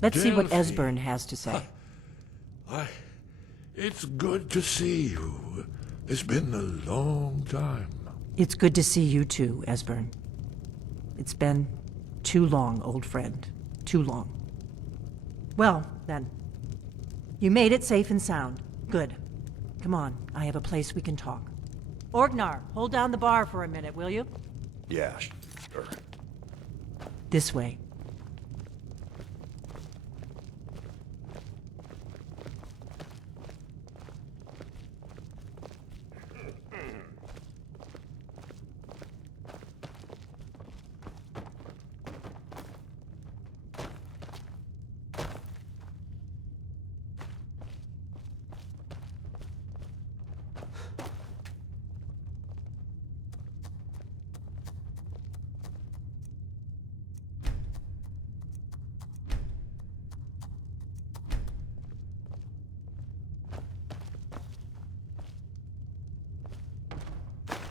Let's see what Delphi. Esbern has to say. It's good to see you. It's been a long time. It's good to see you too, Esbern. It's been too long, old friend. Too long. Well, then. You made it safe and sound. Good. Come on, I have a place we can talk. Orgnar, hold down the bar for a minute, will you? Yeah, sure. This way.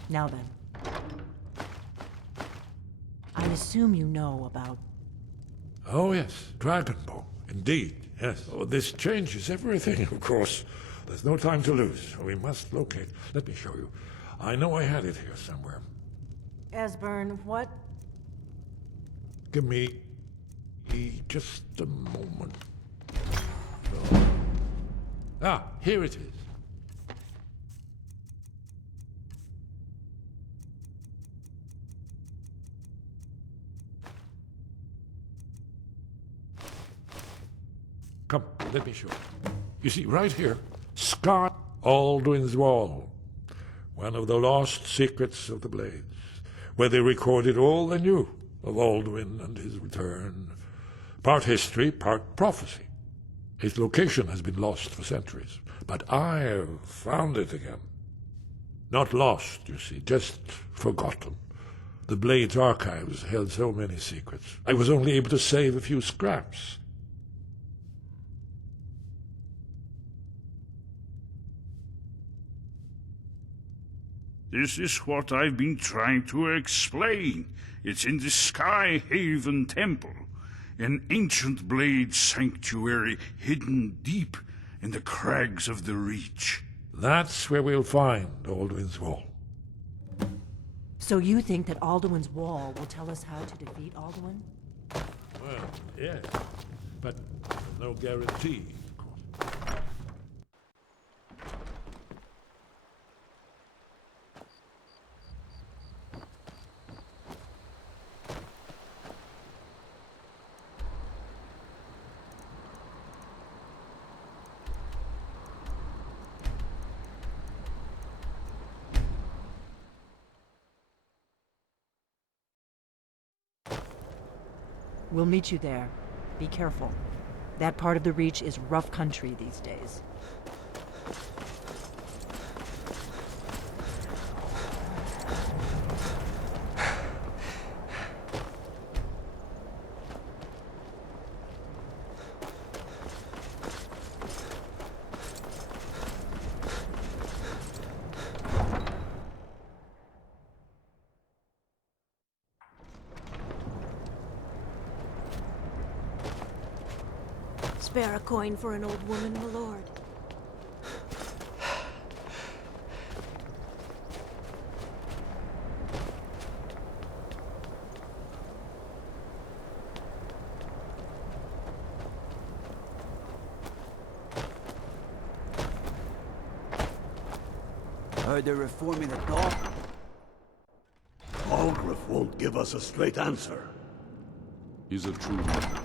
Now then. I assume you know about... Oh, yes, Dragonbone. Indeed, yes. Oh, this changes everything, of course. There's no time to lose. We must locate. Let me show you. I know I had it here somewhere. Esbern, what? Give me just a moment. Oh. Ah, here it is. Come, let me show you. You see, right here, Scar Alduin's Wall. One of the lost secrets of the Blades, where they recorded all they knew of Alduin and his return. Part history, part prophecy. Its location has been lost for centuries, but I've found it again. Not lost, you see, just forgotten. The Blades archives held so many secrets. I was only able to save a few scraps. This is what I've been trying to explain. It's in the Sky Haven Temple, an ancient blade sanctuary hidden deep in the crags of the Reach. That's where we'll find Alduin's Wall. So you think that Alduin's Wall will tell us how to defeat Alduin? Well, yes, but no guarantee, of course. We'll meet you there. Be careful. That part of the Reach is rough country these days. Spare a coin for an old woman, my lord. Heard they're reforming the law. Algrif won't give us a straight answer. He's a true man.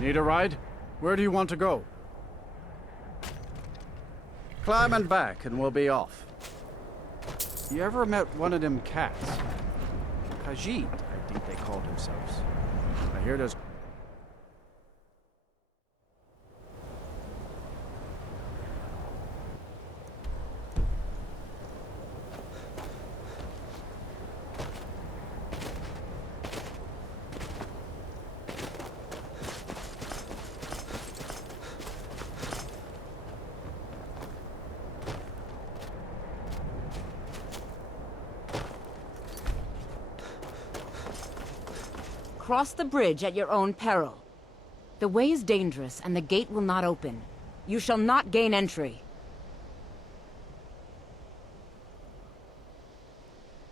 Need a ride? Where do you want to go? Climb and back, and we'll be off. You ever met one of them cats? Khajiit, I think they called themselves. I hear there's... cross the bridge at your own peril. The way is dangerous, and the gate will not open. You shall not gain entry.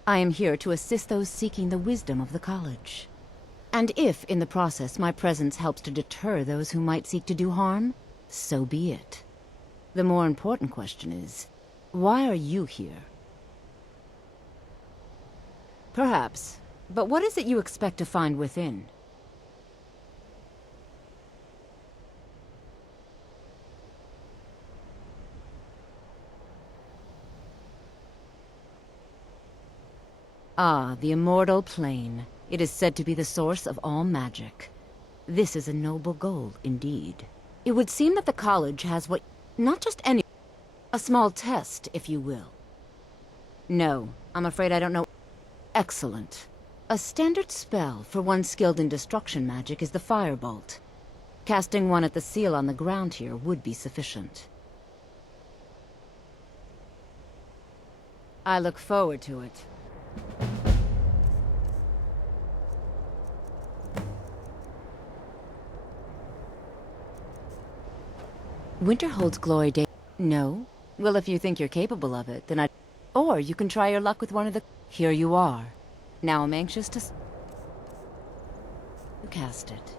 I am here to assist those seeking the wisdom of the college. And if, in the process, my presence helps to deter those who might seek to do harm, so be it. The more important question is, why are you here? Perhaps. But what is it you expect to find within? Ah, the immortal plane. It is said to be the source of all magic. This is a noble goal, indeed. It would seem that the college has what... not just any... a small test, if you will. No, I'm afraid I don't know... Excellent. A standard spell for one skilled in destruction magic is the Firebolt. Casting one at the seal on the ground here would be sufficient. I look forward to it. Winterhold's glory day... No? Well, if you think you're capable of it, then I... Or you can try your luck with one of the... Here you are. Now I'm anxious to... You cast it.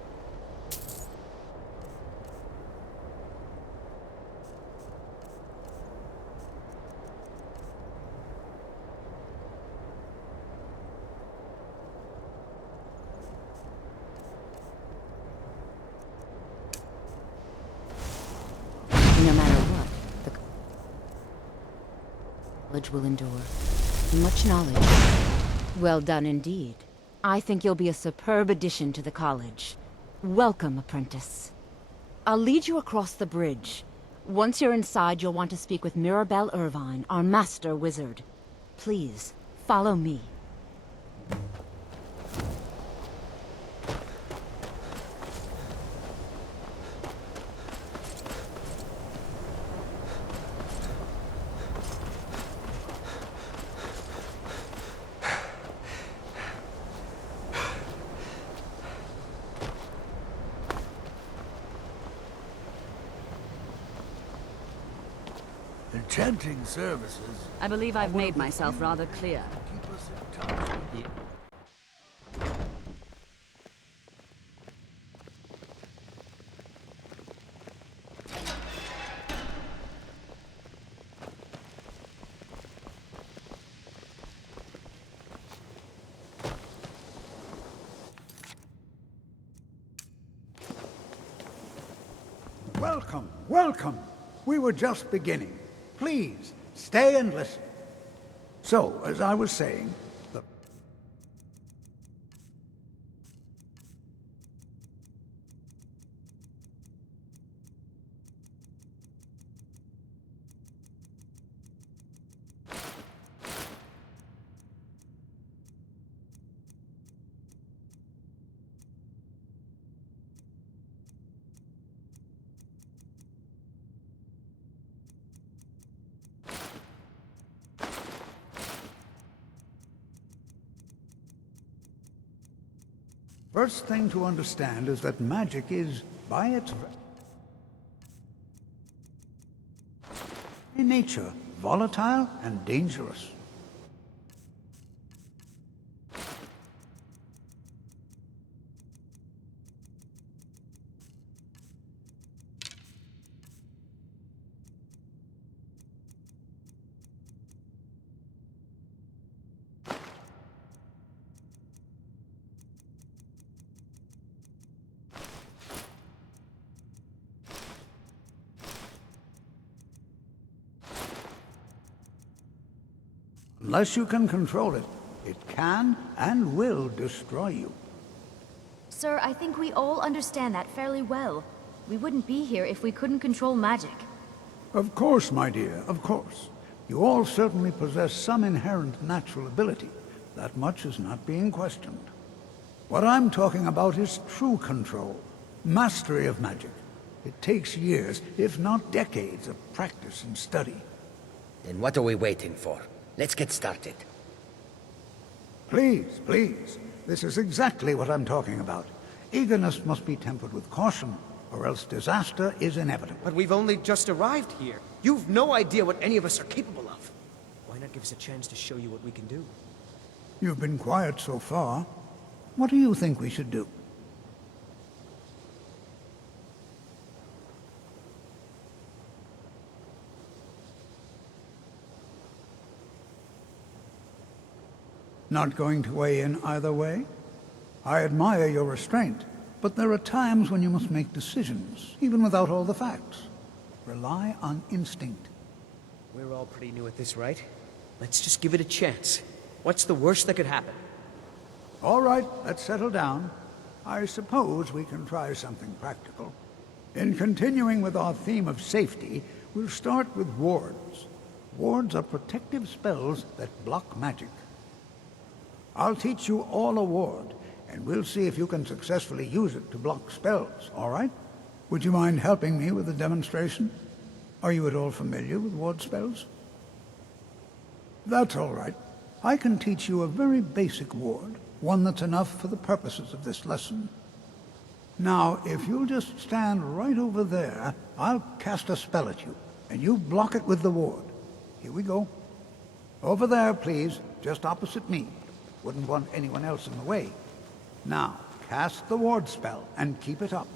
No matter what, the college will endure. Much knowledge. Well done indeed. I think you'll be a superb addition to the college. Welcome, apprentice. I'll lead you across the bridge. Once you're inside, you'll want to speak with Mirabelle Irvine, our master wizard. Please, follow me. Enchanting services. I believe I've made myself rather clear. Keep us in touch with you. Welcome, welcome. We were just beginning. Please, stay and listen. So, as I was saying, the... First thing to understand is that magic is, by its very nature, volatile and dangerous. Unless you can control it, it can and will destroy you. Sir, I think we all understand that fairly well. We wouldn't be here if we couldn't control magic. Of course, my dear, of course. You all certainly possess some inherent natural ability. That much is not being questioned. What I'm talking about is true control, mastery of magic. It takes years, if not decades, of practice and study. Then what are we waiting for? Let's get started. Please, please. This is exactly what I'm talking about. Eagerness must be tempered with caution, or else disaster is inevitable. But we've only just arrived here. You've no idea what any of us are capable of. Why not give us a chance to show you what we can do? You've been quiet so far. What do you think we should do? Not going to weigh in either way? I admire your restraint, but there are times when you must make decisions, even without all the facts. Rely on instinct. We're all pretty new at this, right? Let's just give it a chance. What's the worst that could happen? All right, let's settle down. I suppose we can try something practical. In continuing with our theme of safety, we'll start with wards. Wards are protective spells that block magic. I'll teach you all a ward, and we'll see if you can successfully use it to block spells, all right? Would you mind helping me with the demonstration? Are you at all familiar with ward spells? That's all right. I can teach you a very basic ward, one that's enough for the purposes of this lesson. Now, if you'll just stand right over there, I'll cast a spell at you, and you block it with the ward. Here we go. Over there, please, just opposite me. Wouldn't want anyone else in the way. Now, cast the ward spell and keep it up.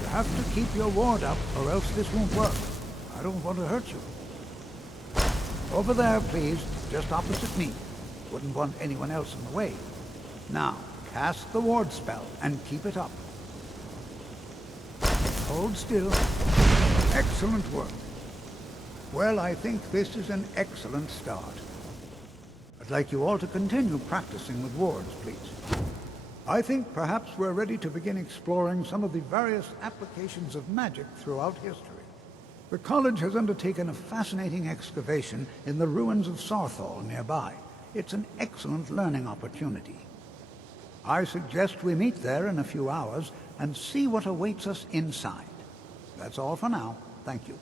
You have to keep your ward up, or else this won't work. I don't want to hurt you. Over there, please, just opposite me. Wouldn't want anyone else in the way. Now, cast the ward spell and keep it up. Hold still. Excellent work. Well, I think this is an excellent start. I'd like you all to continue practicing with wards, please. I think perhaps we're ready to begin exploring some of the various applications of magic throughout history. The college has undertaken a fascinating excavation in the ruins of Sarthal nearby. It's an excellent learning opportunity. I suggest we meet there in a few hours and see what awaits us inside. That's all for now. Thank you.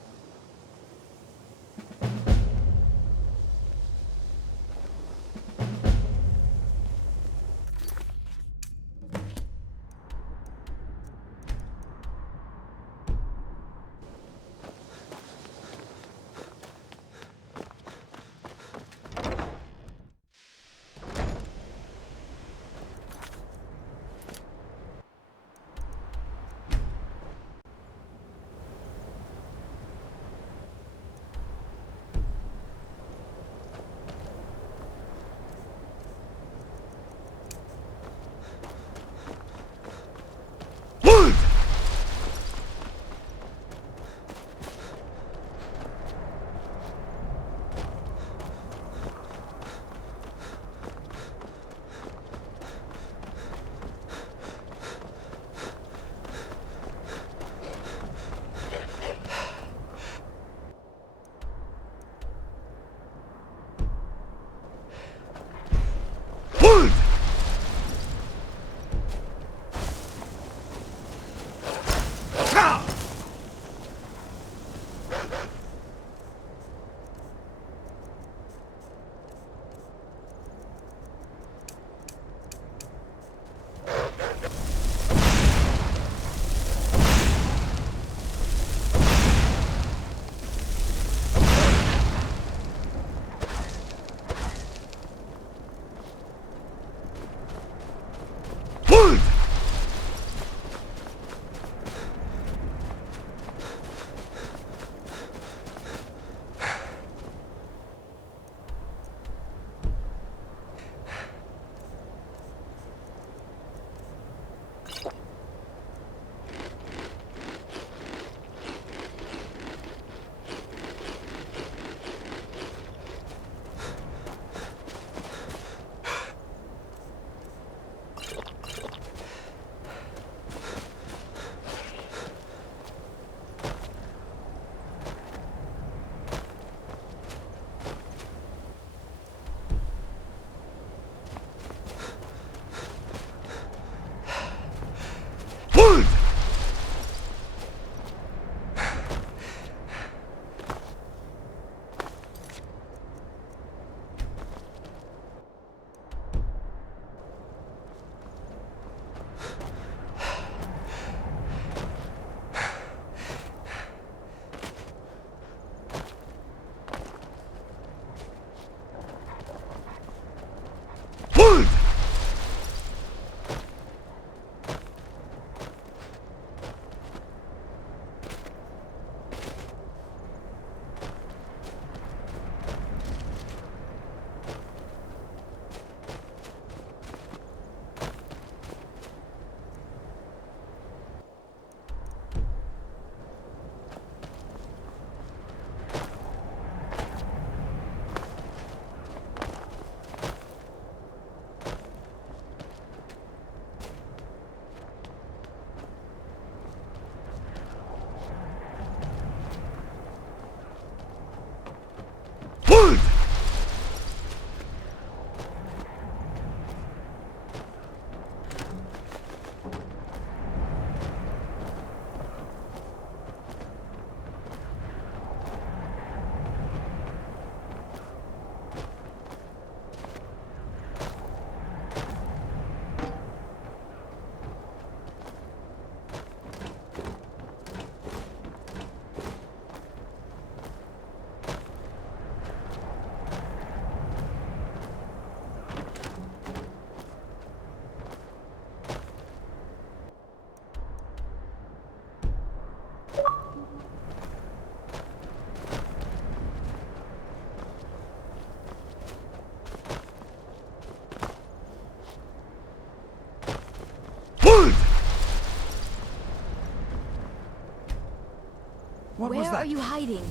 What Where was that? are you hiding?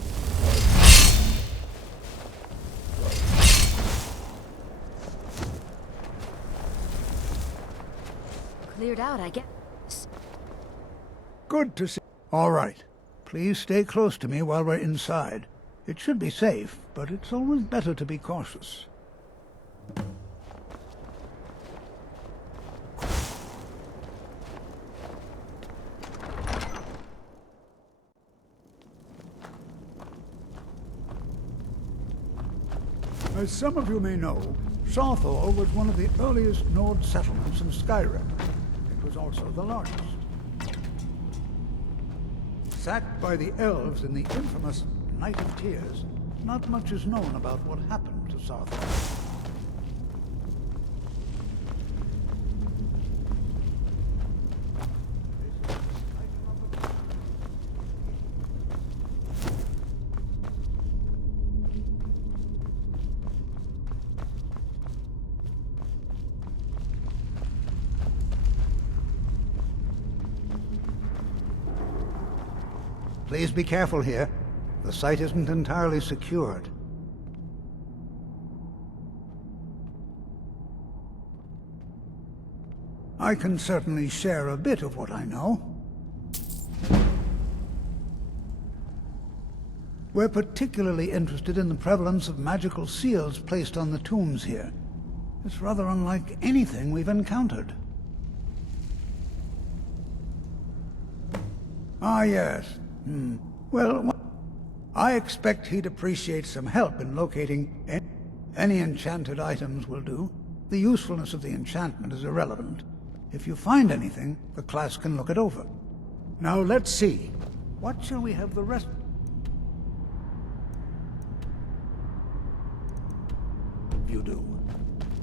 Cleared out, I guess. Good to see. All right. Please stay close to me while we're inside. It should be safe, but it's always better to be cautious. As some of you may know, Sarthor was one of the earliest Nord settlements in Skyrim. It was also the largest. Sacked by the elves in the infamous Night of Tears, not much is known about what happened to Sarthor. Please be careful here. The site isn't entirely secured. I can certainly share a bit of what I know. We're particularly interested in the prevalence of magical seals placed on the tombs here. It's rather unlike anything we've encountered. Ah, yes. Well, I expect he'd appreciate some help in locating any enchanted items will do. The usefulness of the enchantment is irrelevant. If you find anything, the class can look it over. Now let's see. What shall we have the rest? You do.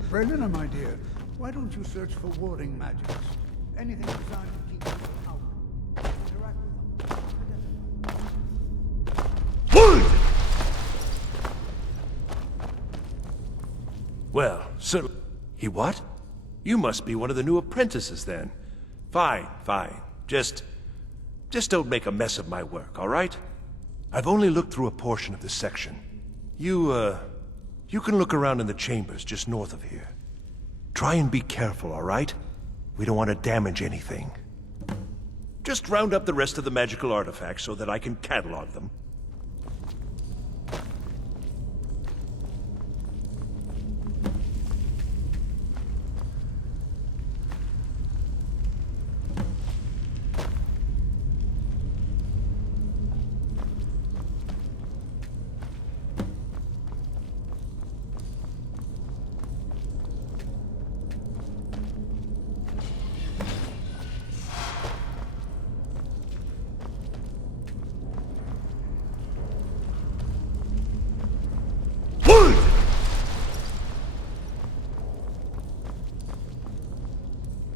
Brelina, my dear, why don't you search for warding magics? Anything designed to keep people out. Interact with them. Well, so... He what? You must be one of the new apprentices, then. Fine, fine. Just don't make a mess of my work, all right? I've only looked through a portion of this section. You can look around in the chambers just north of here. Try and be careful, all right? We don't want to damage anything. Just round up the rest of the magical artifacts so that I can catalog them.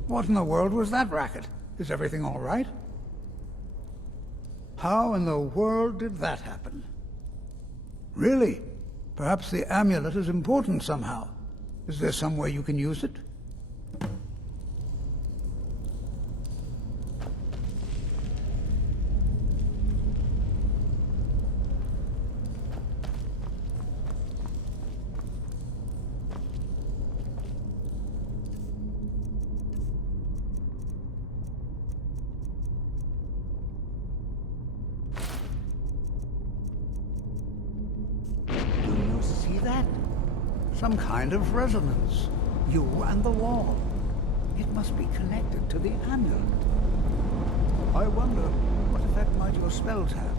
What in the world was that racket? Is everything all right? How in the world did that happen? Really? Perhaps the amulet is important somehow. Is there some way you can use it? Some kind of resonance. You and the wall. It must be connected to the amulet. I wonder, what effect might your spells have?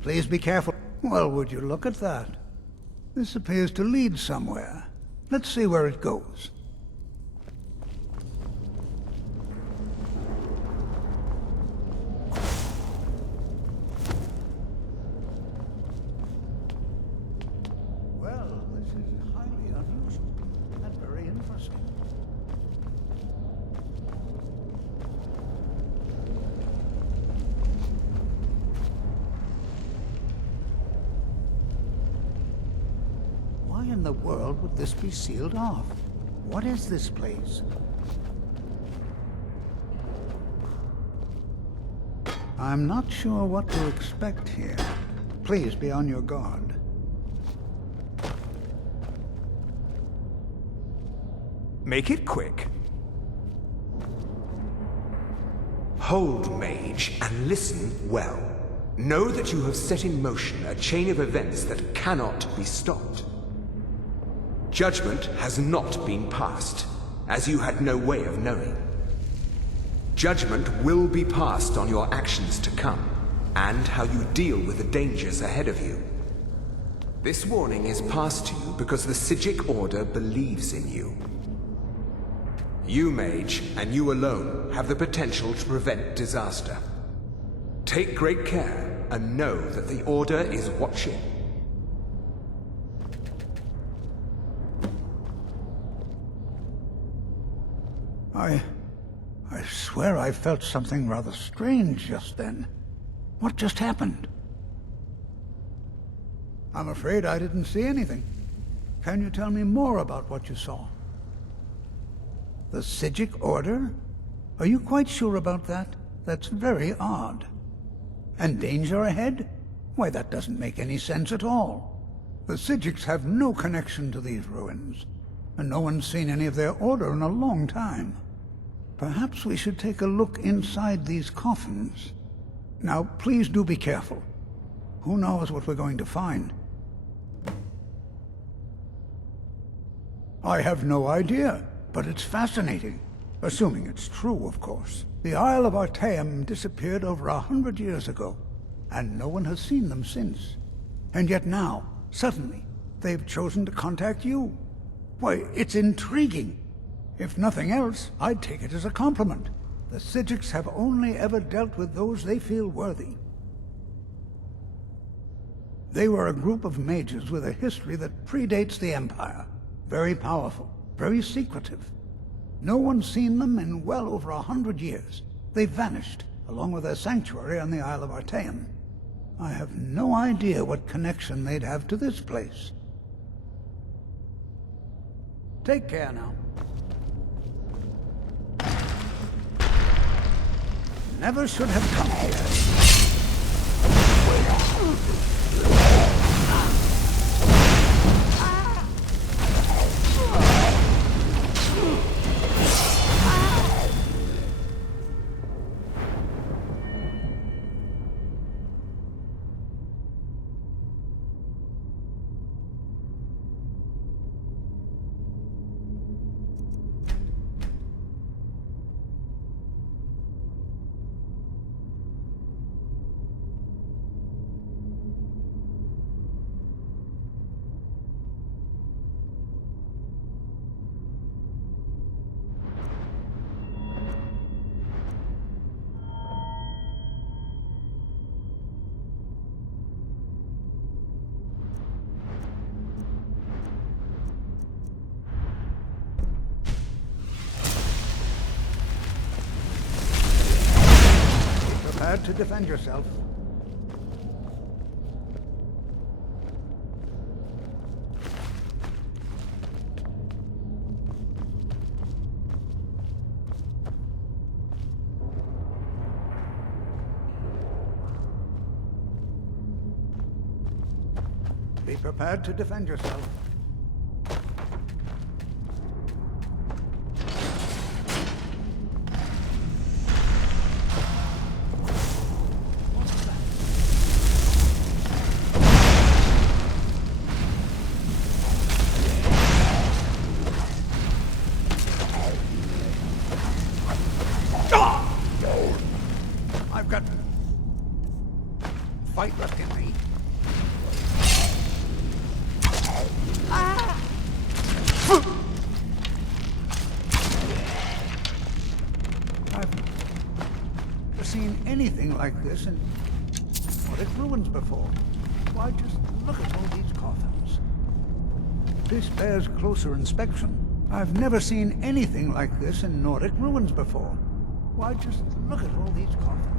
Please be careful. Well, would you look at that? This appears to lead somewhere. Let's see where it goes. Well, this is highly unusual and very interesting. the world would this be sealed off? What is this place? I'm not sure what to expect here. Please be on your guard. Make it quick. Hold, mage, and listen well. Know that you have set in motion a chain of events that cannot be stopped. Judgment has not been passed, as you had no way of knowing. Judgment will be passed on your actions to come, and how you deal with the dangers ahead of you. This warning is passed to you because the Psijic Order believes in you. You, mage, and you alone, have the potential to prevent disaster. Take great care, and know that the Order is watching. I swear I felt something rather strange just then. What just happened? I'm afraid I didn't see anything. Can you tell me more about what you saw? The Psijic Order? Are you quite sure about that? That's very odd. And danger ahead? Why, that doesn't make any sense at all. The Psijics have no connection to these ruins, and no one's seen any of their order in a long time. Perhaps we should take a look inside these coffins. Now, please do be careful. Who knows what we're going to find? I have no idea, but it's fascinating. Assuming it's true, of course. The Isle of Artaeum disappeared over 100 years ago, and no one has seen them since. And yet now, suddenly, they've chosen to contact you. Why, it's intriguing. If nothing else, I'd take it as a compliment. The Psijics have only ever dealt with those they feel worthy. They were a group of mages with a history that predates the Empire. Very powerful, very secretive. No one's seen them in well over 100 years. They vanished, along with their sanctuary on the Isle of Artaeum. I have no idea what connection they'd have to this place. Take care now. Never should have come here. To defend yourself. Be prepared to defend yourself. I've got fight left in me. I've never seen anything like this in Nordic ruins before. Why, just look at all these coffins. This bears closer inspection. I've never seen anything like this in Nordic ruins before. Why, just look at all these coffins.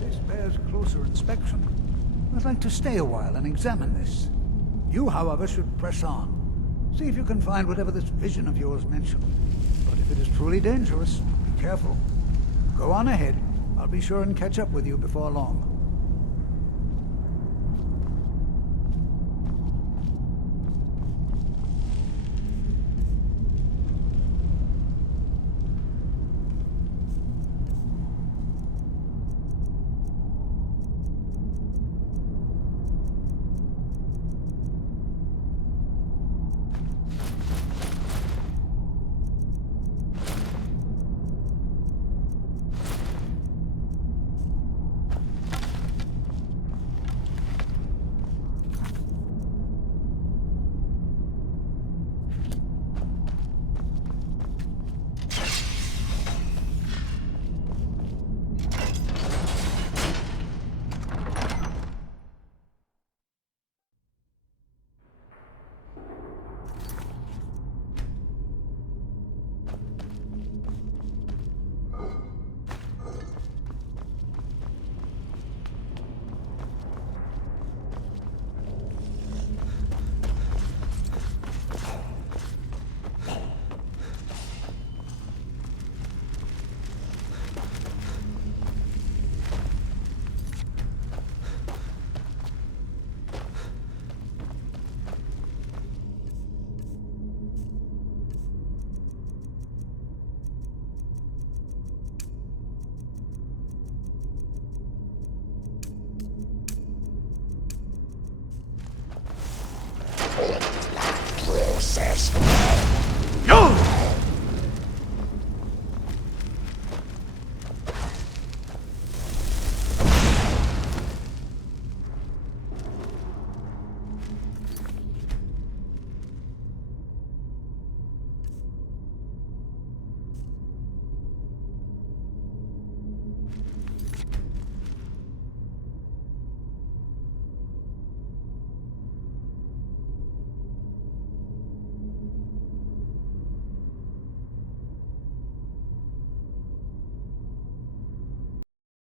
This bears closer inspection. I'd like to stay a while and examine this. You, however, should press on. See if you can find whatever this vision of yours mentioned. But if it is truly dangerous, be careful. Go on ahead. I'll be sure and catch up with you before long.